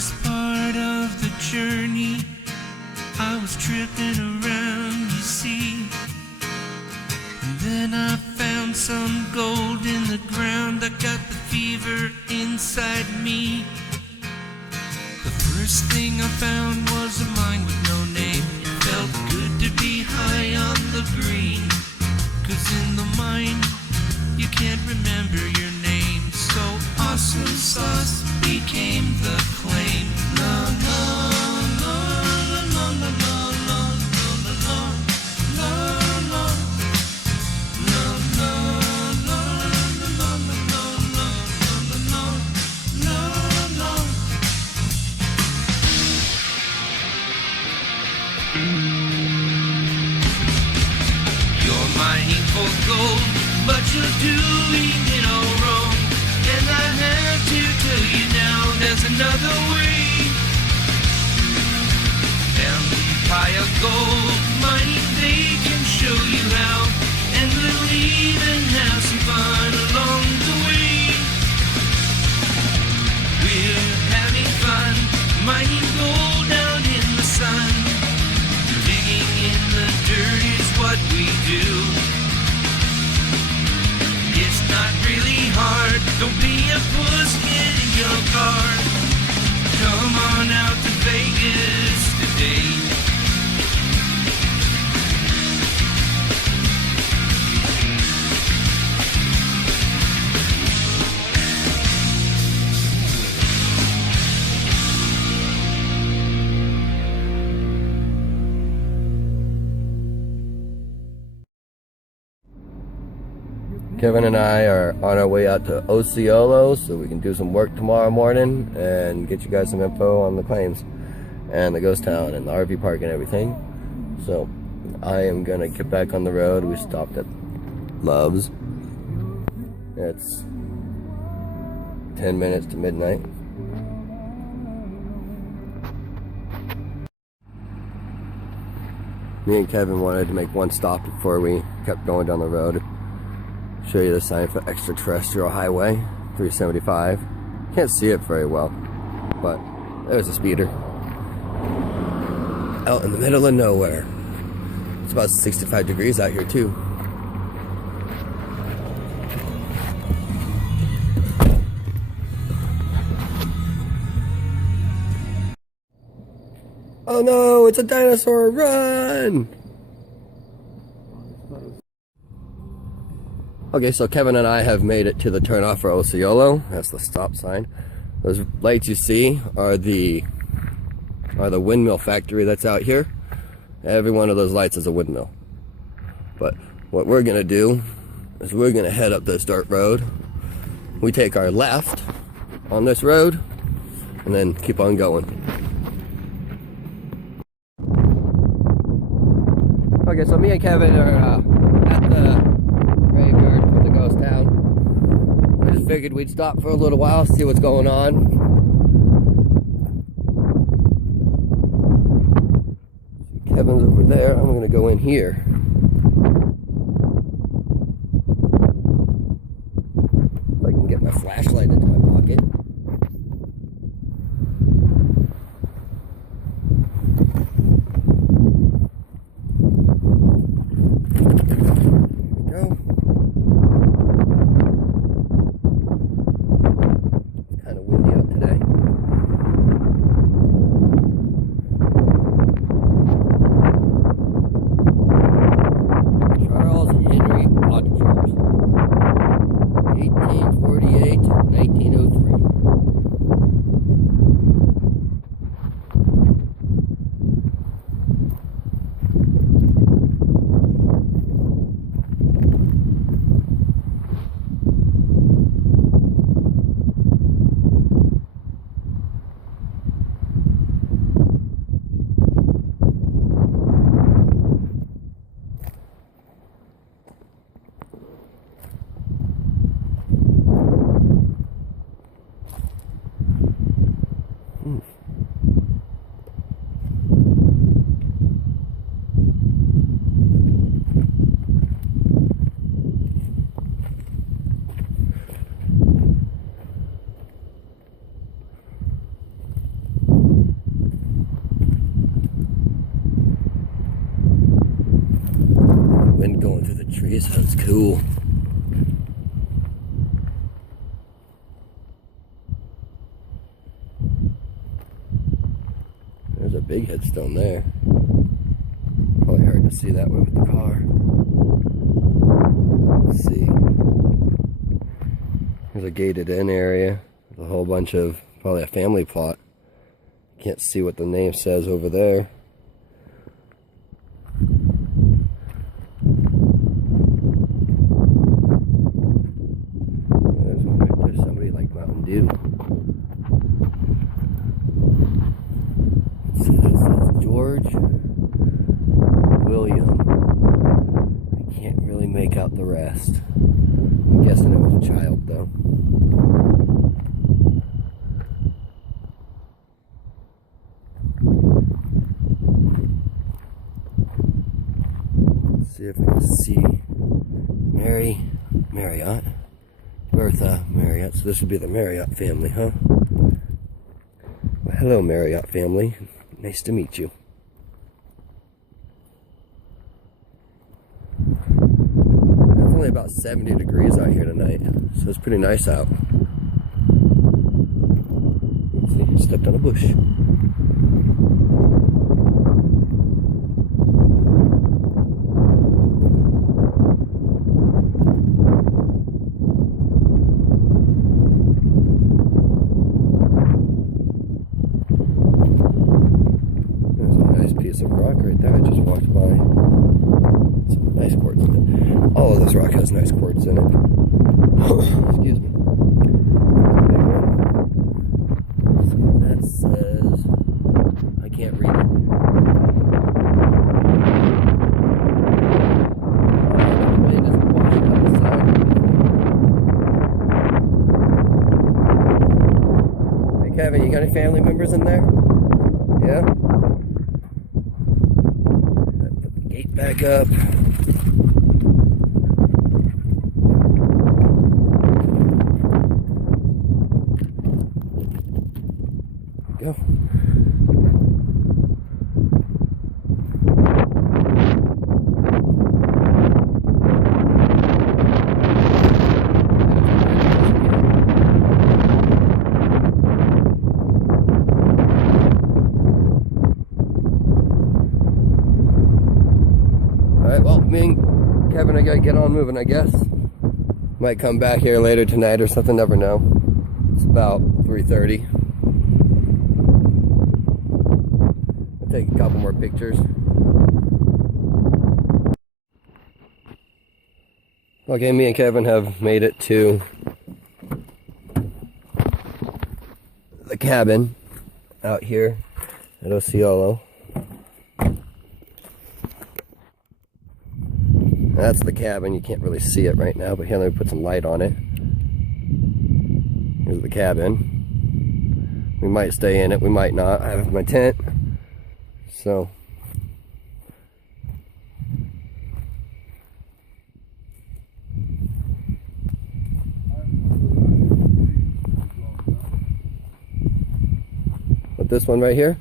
first part of the journey, I was tripping around, you see. And then I found some gold in the ground. I got the fever inside me. The first thing I found was a mine with no name. It felt good to be high on the green, 'cause in the mine you can't remember your name. So awesome sauce became the claim. La la la la la la la la la la la la la. You're mining for gold, but you're doing it all wrong. And I have to tell you now, there's another way. Empire Gold Mining, they can show you how, and we'll even have some fun along the way. We're having fun mining gold down in the sun. Digging in the dirt is what we do. It's not really hard, don't be a puss, get in your car. Come on out to Vegas today. Kevin and I are on our way out to Osceola so we can do some work tomorrow morning and get you guys some info on the claims and the ghost town and the RV park and everything. So I am gonna get back on the road. We stopped at Love's. It's 10 minutes to midnight. Me and Kevin wanted to make one stop before we kept going down the road. Show you the sign for Extraterrestrial Highway 375. Can't see it very well, but there's a speeder out in the middle of nowhere. It's about 65 degrees out here too. Oh no, it's a dinosaur, run! Okay, so Kevin and I have made it to the turnoff for Osceola. That's the stop sign. Those lights you see are the windmill factory that's out here. Every one of those lights is a windmill. But what we're gonna do is we're gonna head up this dirt road. We take our left on this road and then keep on going. Okay, so me and Kevin are at the graveyard for the ghost town. I just figured we'd stop for a little while, see what's going on. Kevin's over there. I'm gonna go in here. If I can get my flashlight into my pocket. wind going through the trees. That's cool. There's a big headstone there. Probably hard to see that way with the car. Let's see. There's a gated in area. There's a whole bunch of, probably a family plot. Can't see what the name says over there. There's one right there. Somebody like Mountain Dew. Let's see, this is George William. I can't really make out the rest. I'm guessing it was a child though. Let's see if we can see Marriott, Bertha Marriott. So this would be the Marriott family, huh? Well, hello Marriott family. Nice to meet you. It's only about 70 degrees out here tonight, so it's pretty nice out. Let's see, stepped on a bush. Piece of rock right there. I just walked by. Some nice quartz in it. All of this rock has nice quartz in it. Excuse me. Let's see what that says. I can't read it. The wind is washing up the side. Hey Kevin, you got any family members in there? Yeah? Gate back up. Go. Alright, well, me and Kevin, I gotta get on moving, I guess. Might come back here later tonight or something, never know. It's about 3:30. I'll take a couple more pictures. Okay, me and Kevin have made it to the cabin out here at Osceola. That's the cabin. You can't really see it right now, but here, let me put some light on it. Here's the cabin. We might stay in it, we might not. I have my tent, so. But this one right here?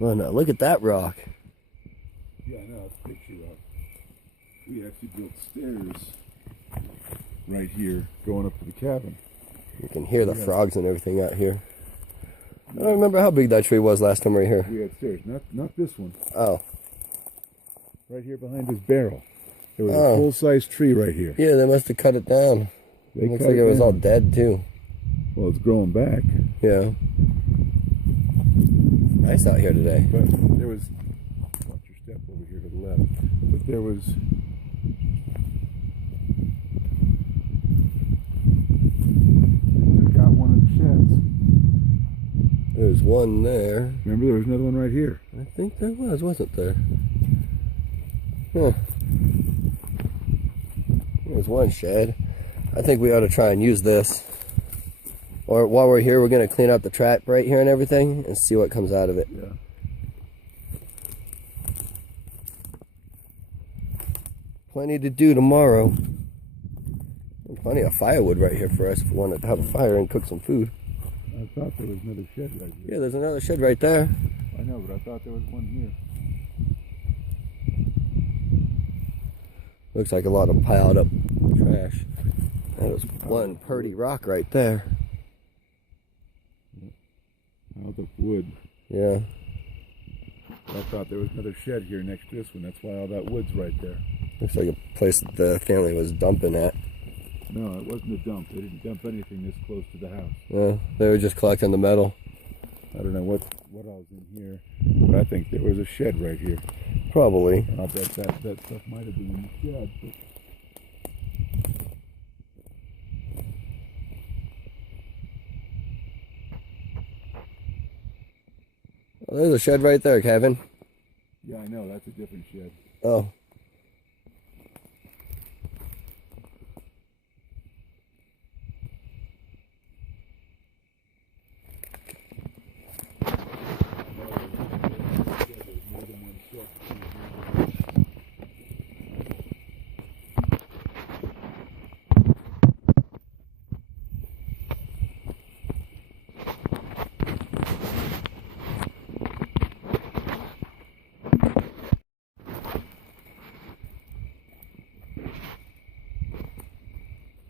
Oh no, look at that rock. Yeah, I know, it's picture rock. We actually built stairs right here going up to the cabin. You can hear the frogs and everything out here. I don't remember how big that tree was last time we were here. We had stairs, not this one. Oh. Right here behind this barrel. There was a full-size tree right here. Yeah, they must have cut it down. It looks like it was all dead too. Well, it's growing back. Yeah. Nice out here today. But there was, watch your step over here to the left. But there was, they took out one of the sheds. There's one there. Remember, there was another one right here. I think there was, wasn't there? Huh. There's one shed. I think we ought to try and use this. Or while we're here, we're going to clean up the trap right here and everything and see what comes out of it. Yeah. Plenty to do tomorrow. And plenty of firewood right here for us if we wanted to have a fire and cook some food. I thought there was another shed right here. Yeah, there's another shed right there. I I know, but I thought there was one here. Looks like a lot of piled up trash. That was one pretty rock right there. Piled up wood. Yeah. I thought there was another shed here next to this one. That's why all that wood's right there. Looks like a place that the family was dumping at. No, it wasn't a dump. They didn't dump anything this close to the house. Yeah, they were just collecting the metal. I don't know what all's in here, but I think there was a shed right here. Probably. I'll bet that stuff might have been in the shed. Oh, there's a shed right there, Kevin. Yeah, I know. That's a different shed. Oh.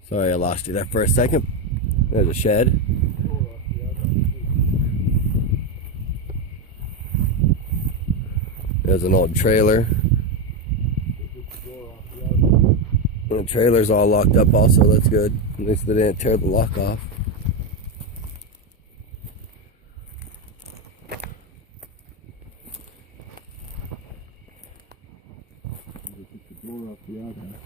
Sorry, I lost you there for a second. There's a shed. There's an old trailer. The trailer's all locked up also, that's good. At least they didn't tear the lock off. The door off the outhouse.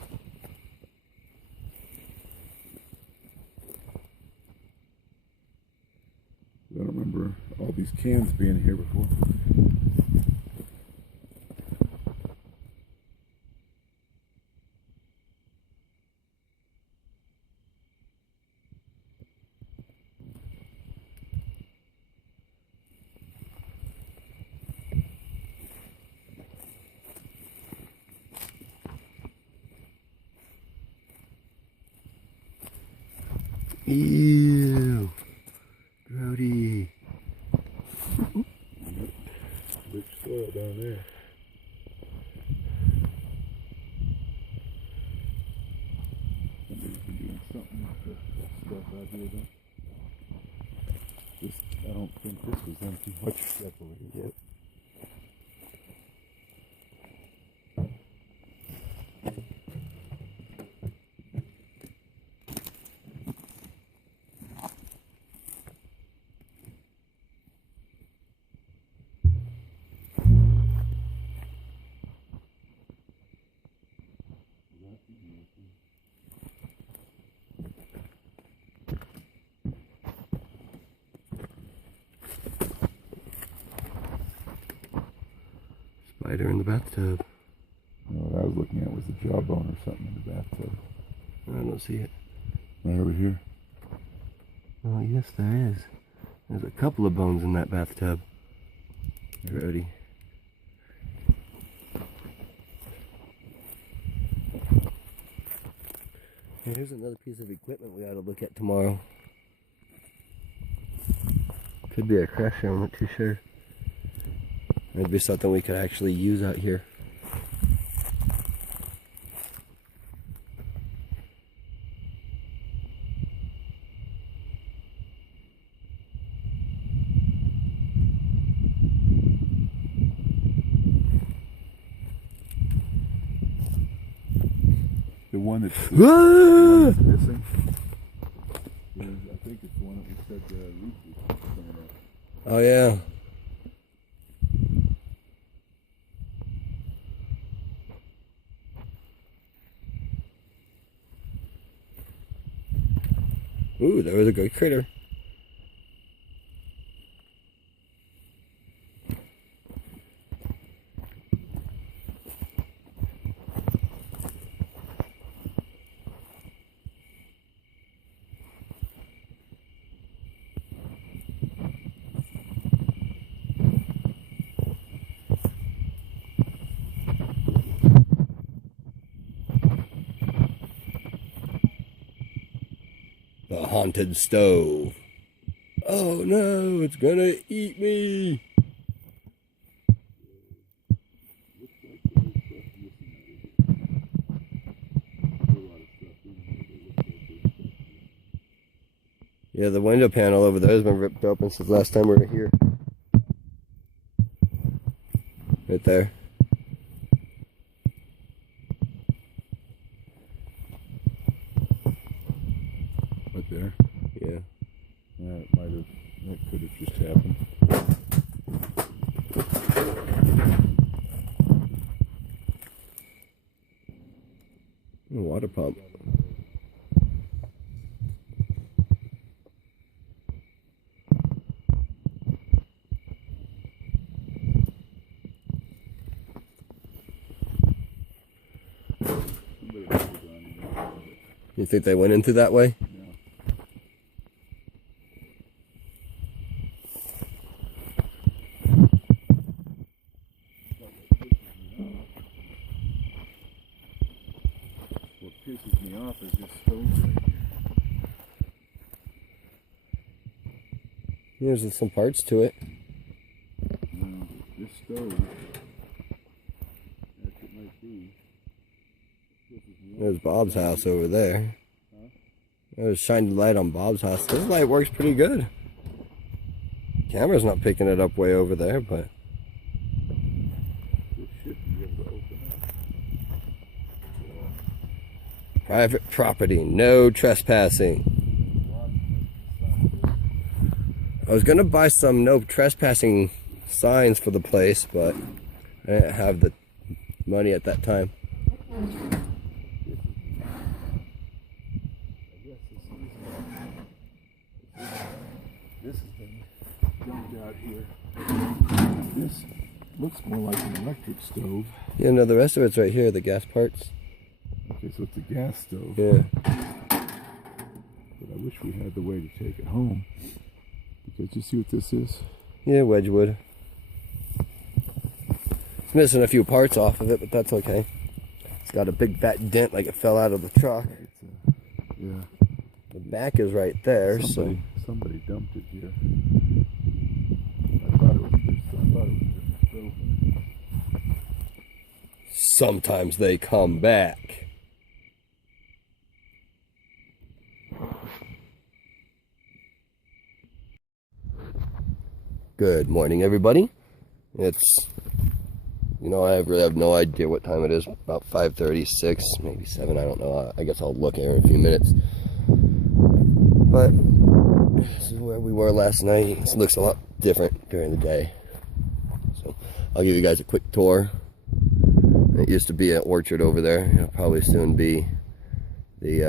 I don't remember all these cans being here before. Ew. Grody. Rich soil down there. Somebody's been doing something with the stuff out here though. I don't think this was empty. Much stuff over here. Yep. Spider in the bathtub. No, what I was looking at was a jawbone or something in the bathtub. I don't see it. Right over here. Oh, yes, there is. There's a couple of bones in that bathtub. Grody. Hey, here's another piece of equipment we ought to look at tomorrow. Could be a crusher, I'm not too sure. Might be something we could actually use out here. The one that's Ah! missing. I think it's the one that we said the roof was coming up. Oh yeah. Ooh, there was a good critter. The haunted stove. Oh no, it's gonna eat me. Yeah, the window panel over there has been ripped open since last time we were here. Right there. Right there. Yeah. That could have just happened. Water pump. You think they went into that way? Yeah. What pisses me off is this stove right here. There's some parts to it. This stove, as it might be, pisses me off. There's Bob's house over there. There's shining light on Bob's house. This light works pretty good. Camera's not picking it up way over there, but This shouldn't be able to open up. private property, no trespassing. I was gonna buy some no trespassing signs for the place, but I didn't have the money at that time. This has been dumped out here. This looks more like an electric stove. Yeah, no, the rest of it's right here, the gas parts. Okay, so it's a gas stove. Yeah. But I wish we had the way to take it home. Because you see what this is? Yeah, Wedgwood. It's missing a few parts off of it, but that's okay. It's got a big fat dent like it fell out of the truck. Yeah. The back is right there, Somebody dumped it here. I thought it was a stove. Sometimes they come back. Good morning, everybody. It's, I really have no idea what time it is. About 5:36, maybe 7, I don't know. I guess I'll look here in a few minutes. But this is where we were last night. This looks a lot different during the day. So I'll give you guys a quick tour. It used to be an orchard over there. It'll probably soon be the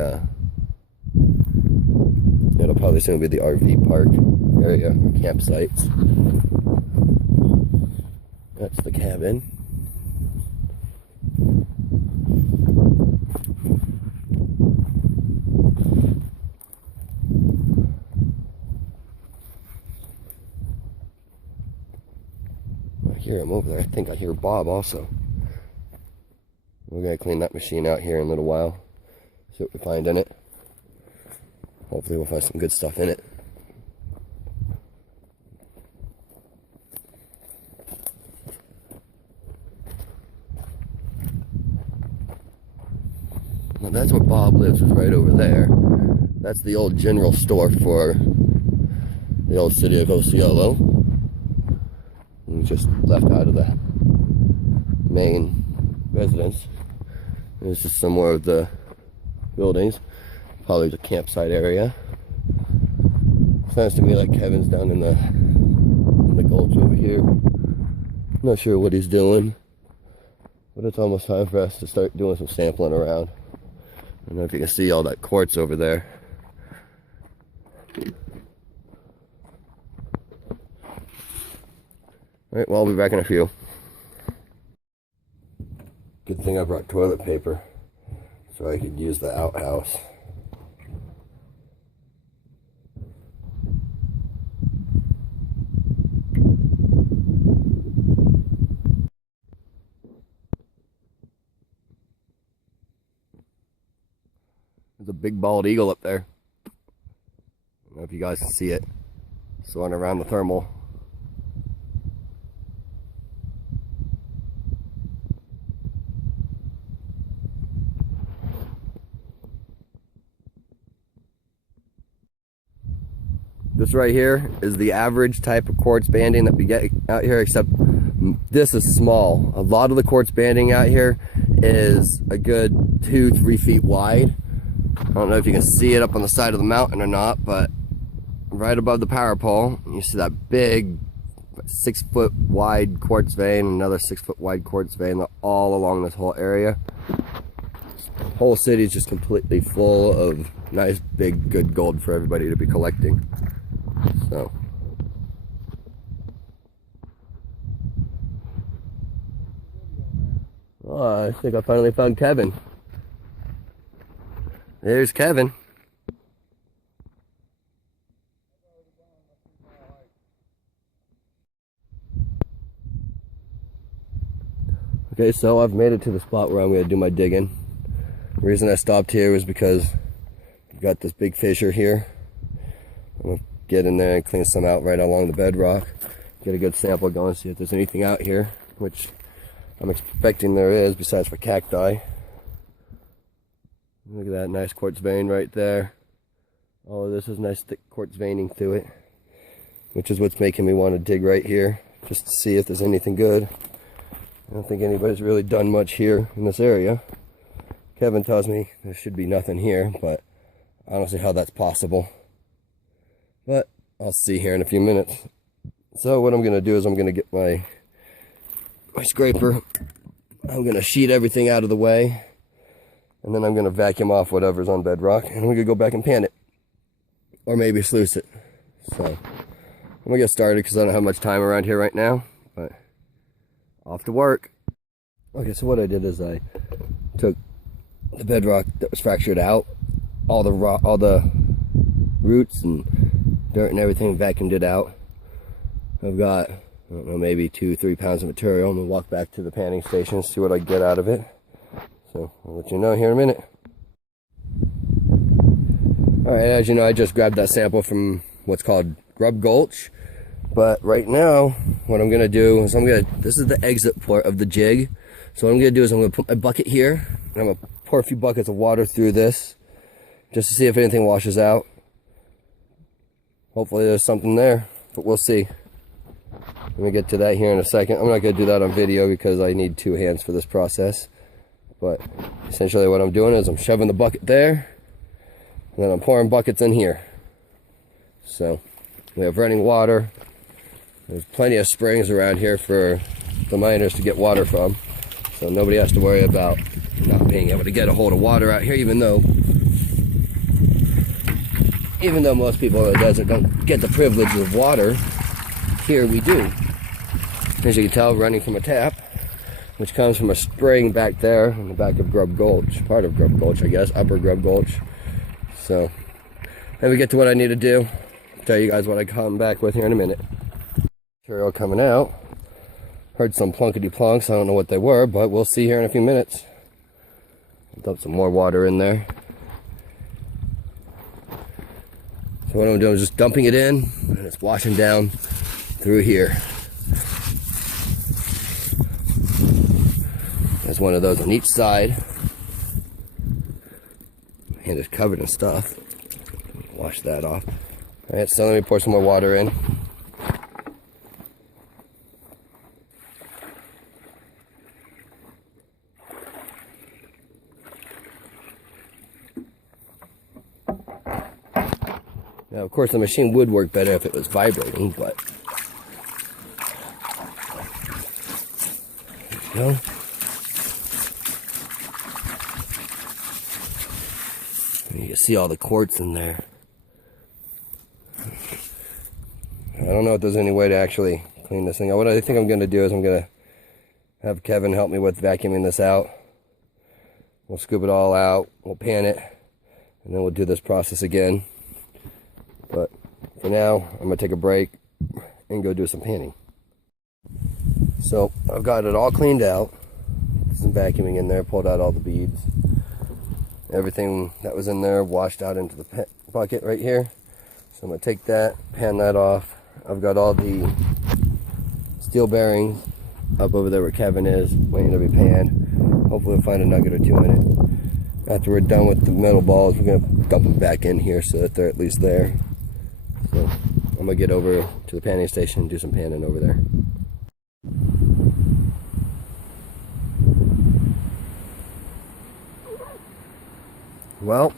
RV park area, campsites. That's the cabin. I hear him over there. I think I hear Bob also. We're going to clean that machine out here in a little while. See what we find in it. Hopefully we'll find some good stuff in it. Well, that's where Bob lives, is right over there. That's the old general store for the old city of Osceola. And just left out of the main residence. This is some more of the buildings. Probably the campsite area. Sounds to me like Kevin's down in the gulch over here. Not sure what he's doing, but it's almost time for us to start doing some sampling around. I don't know if you can see all that quartz over there. Alright, well, I'll be back in a few. Good thing I brought toilet paper so I could use the outhouse. There's a big bald eagle up there. I don't know if you guys can see it. Soaring around the thermal. This right here is the average type of quartz banding that we get out here, except this is small. A lot of the quartz banding out here is a good 2-3 feet wide. I don't know if you can see it up on the side of the mountain or not, but right above the power pole, you see that big 6-foot wide quartz vein, another 6-foot wide quartz vein all along this whole area. The whole city is just completely full of nice, big, good gold for everybody to be collecting. So. Oh, I think I finally found Kevin. There's Kevin. Okay, so I've made it to the spot where I'm going to do my digging. The reason I stopped here was because I've got this big fissure here. I'm going to get in there and clean some out right along the bedrock. Get a good sample going, see if there's anything out here, which I'm expecting there is, besides for cacti. Look at that nice quartz vein right there. All of this is nice thick quartz veining through it, which is what's making me want to dig right here, just to see if there's anything good. I don't think anybody's really done much here in this area. Kevin tells me there should be nothing here, but I don't see how that's possible. But I'll see here in a few minutes. So what I'm going to do is I'm going to get my scraper. I'm going to sheet everything out of the way. And then I'm going to vacuum off whatever's on bedrock. And we could go back and pan it. Or maybe sluice it. So I'm going to get started because I don't have much time around here right now. But off to work. Okay, so what I did is I took the bedrock that was fractured out, all the roots and dirt and everything, vacuumed it out. I've got, I don't know, maybe 2-3 pounds of material. I'm gonna walk back to the panning station, see what I get out of it. So I'll let you know here in a minute. All right, as you know, I just grabbed that sample from what's called Grub Gulch. But right now, what I'm gonna do is this is the exit port of the jig. So what I'm gonna do is I'm gonna put my bucket here, and I'm gonna pour a few buckets of water through this, just to see if anything washes out. Hopefully there's something there, but we'll see. Let me get to that here in a second. I'm not gonna do that on video because I need 2 hands for this process. But essentially what I'm doing is I'm shoving the bucket there, and then I'm pouring buckets in here. So we have running water. There's plenty of springs around here for the miners to get water from. So nobody has to worry about not being able to get a hold of water out here, even though most people in the desert don't get the privilege of water, here we do. As you can tell, running from a tap, which comes from a spring back there in the back of Grub Gulch, part of Grub Gulch, I guess, upper Grub Gulch. So, then we get to what I need to do. I'll tell you guys what I come back with here in a minute. Material coming out. Heard some plunkety plunks, I don't know what they were, but we'll see here in a few minutes. Dump some more water in there. So what I'm doing is just dumping it in, and it's washing down through here. There's one of those on each side. My hand is covered in stuff. Wash that off. Alright, so let me pour some more water in. Now, of course, the machine would work better if it was vibrating, but there we go. You can see all the quartz in there. I don't know if there's any way to actually clean this thing out. What I think I'm going to do is I'm going to have Kevin help me with vacuuming this out. We'll scoop it all out, we'll pan it, and then we'll do this process again. But for now, I'm going to take a break and go do some panning. So I've got it all cleaned out. Some vacuuming in there, pulled out all the beads. Everything that was in there washed out into the bucket right here. So I'm going to take that, pan that off. I've got all the steel bearings up over there where Kevin is, waiting to be panned. Hopefully we'll find a nugget or 2 in it. After we're done with the metal balls, we're going to dump them back in here so that they're at least there. So I'm gonna get over to the panning station and do some panning over there. Well,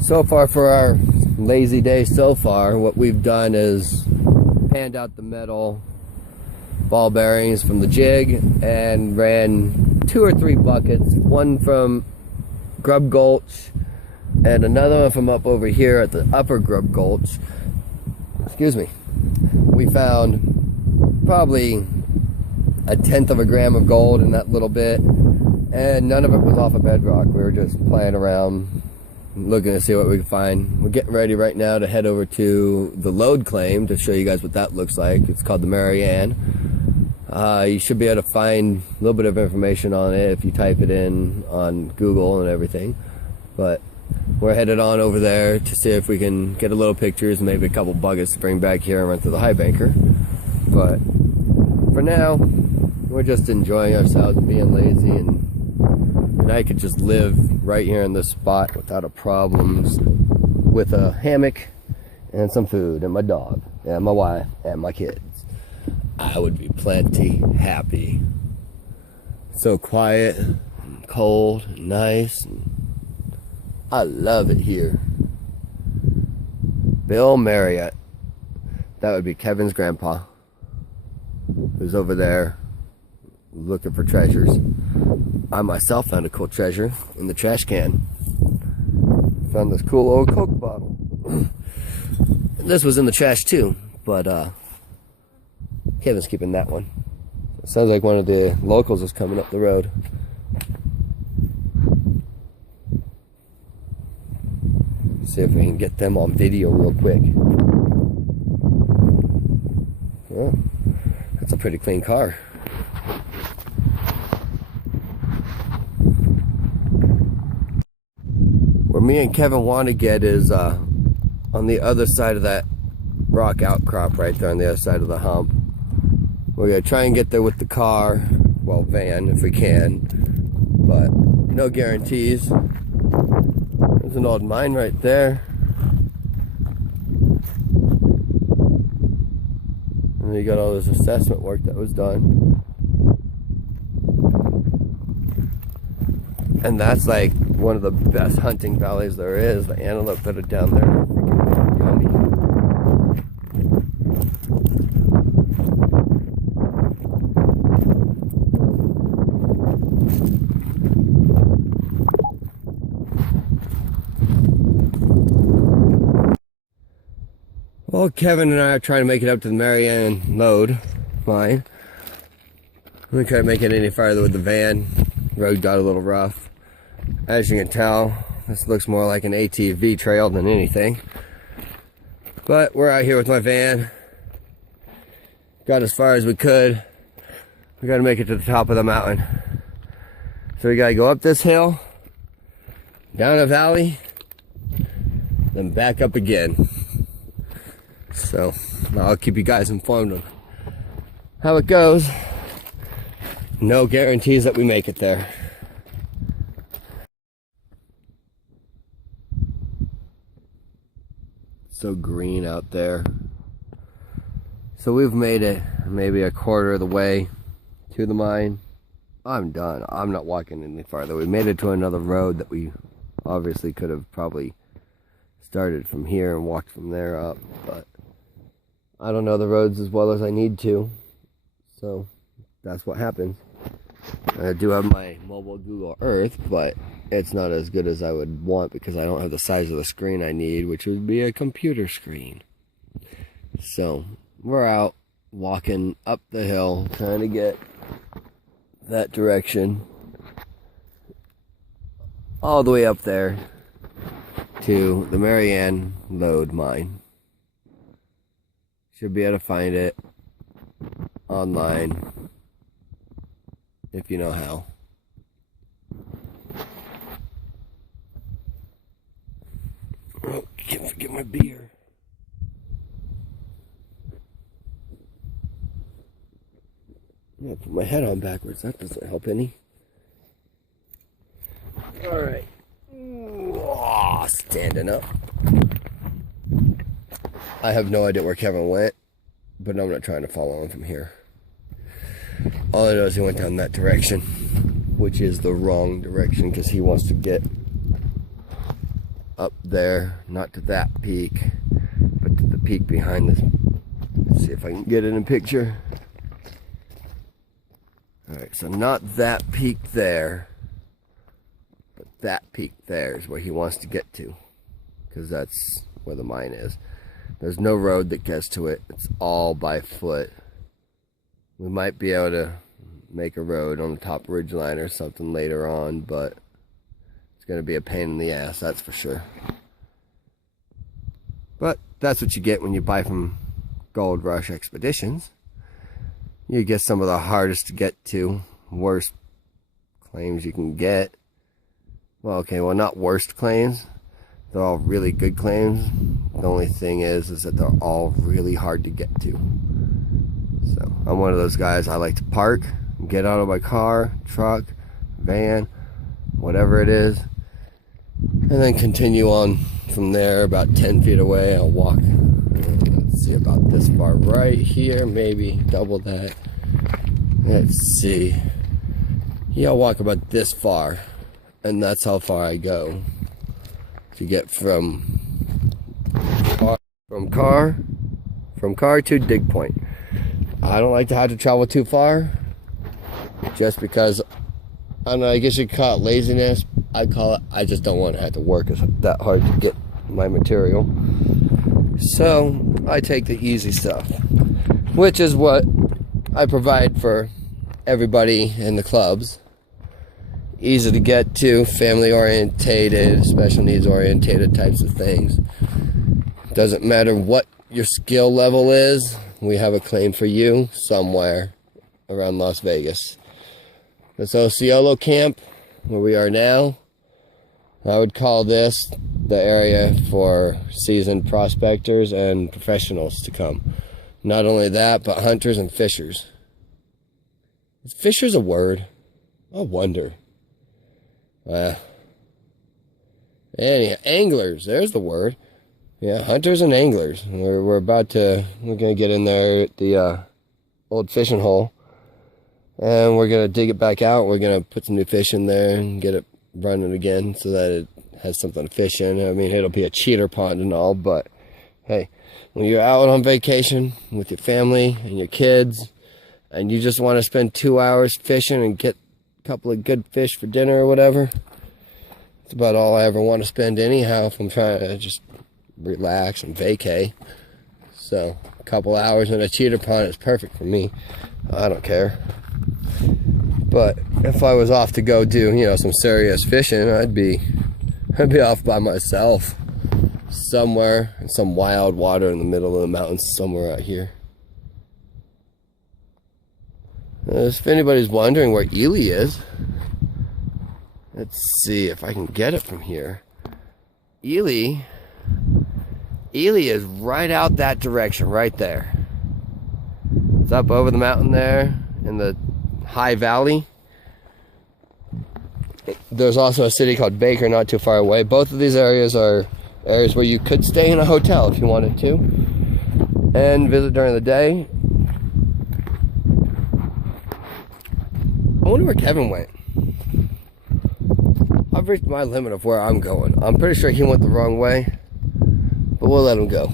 so far for our lazy day so far, what we've done is panned out the metal ball bearings from the jig and ran 2 or 3 buckets, one from Grub Gulch and another one from up over here at the upper Grub Gulch. Excuse me. We found probably 1/10 of a gram of gold in that little bit, and none of it was off of bedrock. We were just playing around, looking to see what we could find. We're getting ready right now to head over to the lode claim to show you guys what that looks like. It's called the Marianne. You should be able to find a little bit of information on it if you type it in on Google and everything. But we're headed on over there to see if we can get a little pictures and maybe a couple buckets to bring back here and run through the high banker. But for now, we're just enjoying ourselves and being lazy, and I could just live right here in this spot without a problems, with a hammock and some food and my dog and my wife and my kids. I would be plenty happy. So quiet and cold and nice. I love it here. Bill Marriott. That would be Kevin's grandpa, who's over there looking for treasures. I myself found a cool treasure in the trash can. Found this cool old Coke bottle. This was in the trash too, but Kevin's keeping that one. It sounds like one of the locals is coming up the road. See if we can get them on video real quick. Oh, that's a pretty clean car. Where me and Kevin want to get is on the other side of that rock outcrop right there on the other side of the hump. We're going to try and get there with the car, well, van if we can, but no guarantees. There's an old mine right there. And you got all this assessment work that was done. And that's like one of the best hunting valleys there is. The antelope that are down there are freaking yummy. Well, Kevin and I are trying to make it up to the Marianne lode mine. We couldn't make it any farther with the van. Road got a little rough. As you can tell, this looks more like an ATV trail than anything. But we're out here with my van. Got as far as we could. We gotta make it to the top of the mountain. So we gotta go up this hill, down a valley, then back up again. So I'll keep you guys informed of how it goes. No guarantees that we make it there. So green out there. So we've made it maybe a quarter of the way to the mine. I'm done. I'm not walking any farther. We made it to another road that we obviously could have probably started from here and walked from there up, but I don't know the roads as well as I need to, so that's what happens. I do have my mobile Google Earth, but it's not as good as I would want because I don't have the size of the screen I need, which would be a computer screen. So we're out walking up the hill, trying to get that direction all the way up there to the Marianne lode mine. Should be able to find it online if you know how. Oh, can't forget my beer. I'm gonna put my head on backwards. That doesn't help any. Alright. Standing up. I have no idea where Kevin went, but I'm not trying to follow him from here. All I know is he went down that direction, which is the wrong direction because he wants to get up there, not to that peak, but to the peak behind this. Let's see if I can get it in a picture. Alright, so not that peak there, but that peak there is where he wants to get to, because that's where the mine is. There's no road that gets to it. It's all by foot. We might be able to make a road on the top ridgeline or something later on, but it's going to be a pain in the ass, that's for sure. But that's what you get when you buy from Gold Rush Expeditions. You get some of the hardest to get to, worst claims you can get. Well, okay, well, not worst claims. They're all really good claims. The only thing is that they're all really hard to get to. So I'm one of those guys. I like to park, get out of my car, truck, van, whatever it is, and then continue on from there. About 10 feet away, I'll walk. Let's see, about this far right here, maybe double that. Let's see. Yeah, I'll walk about this far, and that's how far I go to get from car to dig point. I don't like to have to travel too far, just because, I don't know, I guess you could call it laziness. I call it, I just don't want to have to work that hard to get my material. So I take the easy stuff, which is what I provide for everybody in the clubs. Easy to get to, family orientated, special needs orientated types of things. Doesn't matter what your skill level is, we have a claim for you somewhere around Las Vegas. This Osceola camp, where we are now, I would call this the area for seasoned prospectors and professionals to come. Not only that, but hunters and fishers. Is fishers a word? I wonder. Anglers, there's the word. Yeah, hunters and anglers. We're gonna get in there at the old fishing hole, and we're gonna dig it back out. We're gonna put some new fish in there and get it running again so that it has something to fish in. I mean, it'll be a cheater pond and all, but hey, when you're out on vacation with your family and your kids, and you just want to spend 2 hours fishing and get a couple of good fish for dinner or whatever, it's about all I ever want to spend anyhow if I'm trying to just relax and vacay. So a couple hours in a cheater pond is perfect for me. I don't care. But if I was off to go do, you know, some serious fishing, I'd be off by myself somewhere in some wild water in the middle of the mountains somewhere out here. If anybody's wondering where Ely is, let's see if I can get it from here. Ely is right out that direction, right there. It's up over the mountain there in the high valley. There's also a city called Baker not too far away. Both of these areas are areas where you could stay in a hotel if you wanted to and visit during the day. I wonder where Kevin went. I've reached my limit of where I'm going. I'm pretty sure he went the wrong way, but we'll let him go.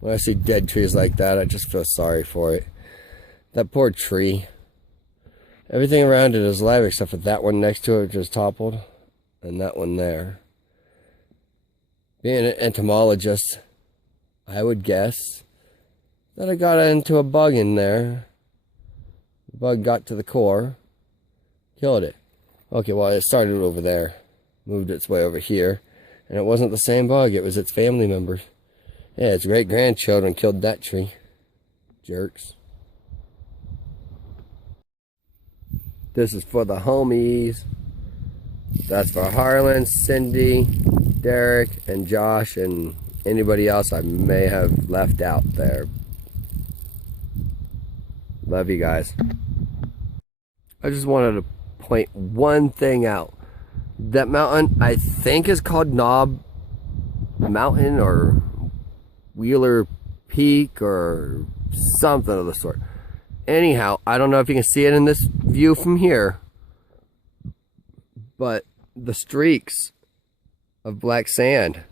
When I see dead trees like that, I just feel sorry for it. That poor tree. Everything around it is alive except for that one next to it just toppled, and that one there. Being an entomologist, I would guess that I got into a bug in there. The bug got to the core, killed it. Okay, well, it started over there, moved its way over here, and it wasn't the same bug, it was its family members. Yeah, its great-grandchildren killed that tree. Jerks. This is for the homies. That's for Harlan, Cindy, Derek, and Josh, and anybody else I may have left out there. Love you guys. I just wanted to point one thing out. That mountain, I think, is called Knob Mountain or Wheeler Peak or something of the sort. Anyhow, I don't know if you can see it in this view from here, but the streaks of black sand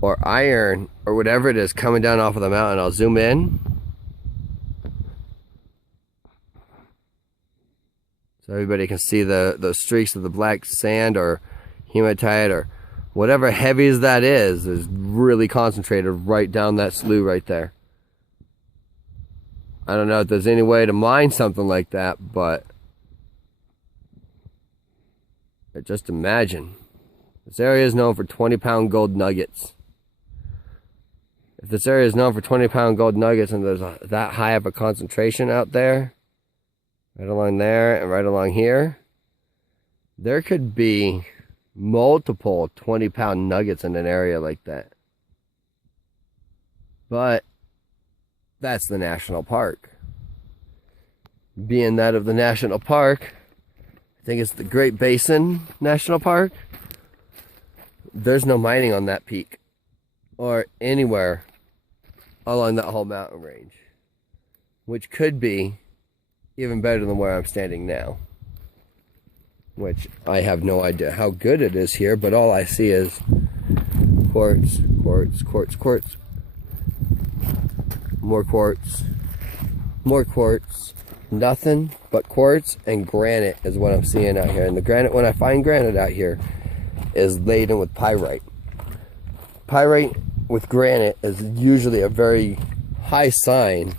or iron or whatever it is coming down off of the mountain. I'll zoom in so everybody can see those streaks of the black sand or hematite or whatever heavies that is really concentrated right down that slough right there. I don't know if there's any way to mine something like that, but just imagine. This area is known for 20-pound gold nuggets. If this area is known for 20-pound gold nuggets and there's that high of a concentration out there, right along there and right along here, there could be multiple 20-pound nuggets in an area like that. But that's the national park. Being that of the national park, I think it's the Great Basin National Park. There's no mining on that peak or anywhere along that whole mountain range, which could be even better than where I'm standing now, which I have no idea how good it is here, but all I see is quartz, quartz, quartz, quartz. More quartz, more quartz, nothing but quartz and granite is what I'm seeing out here. And the granite, when I find granite out here, is laden with pyrite. Pyrite with granite is usually a very high sign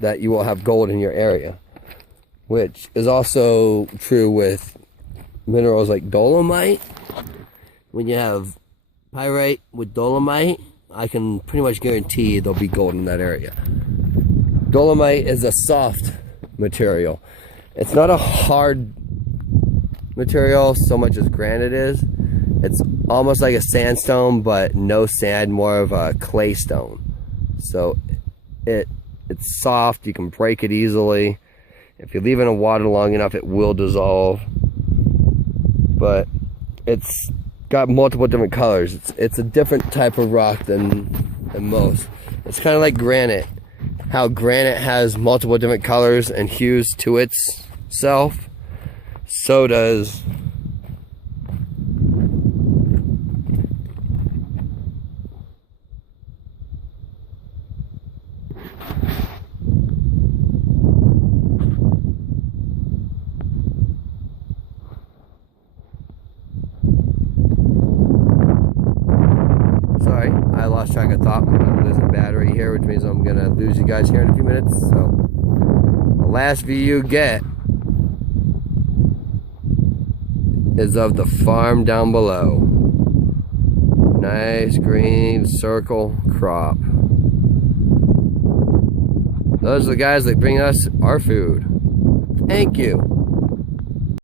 that you will have gold in your area, which is also true with minerals like dolomite. When you have pyrite with dolomite, I can pretty much guarantee there'll be gold in that area. Dolomite is a soft material. It's not a hard material so much as granite is. It's almost like a sandstone, but no sand, more of a clay stone. So it's soft, you can break it easily. If you leave it in water long enough, it will dissolve. But it's got multiple different colors. It's a different type of rock than most. It's kind of like granite. How granite has multiple different colors and hues to itself, so does sorry, I lost track of thought. I'm losing battery here, which means I'm gonna lose you guys here in a few minutes. So the last view you get is of the farm down below. Nice green circle crop. Those are the guys that bring us our food. Thank you.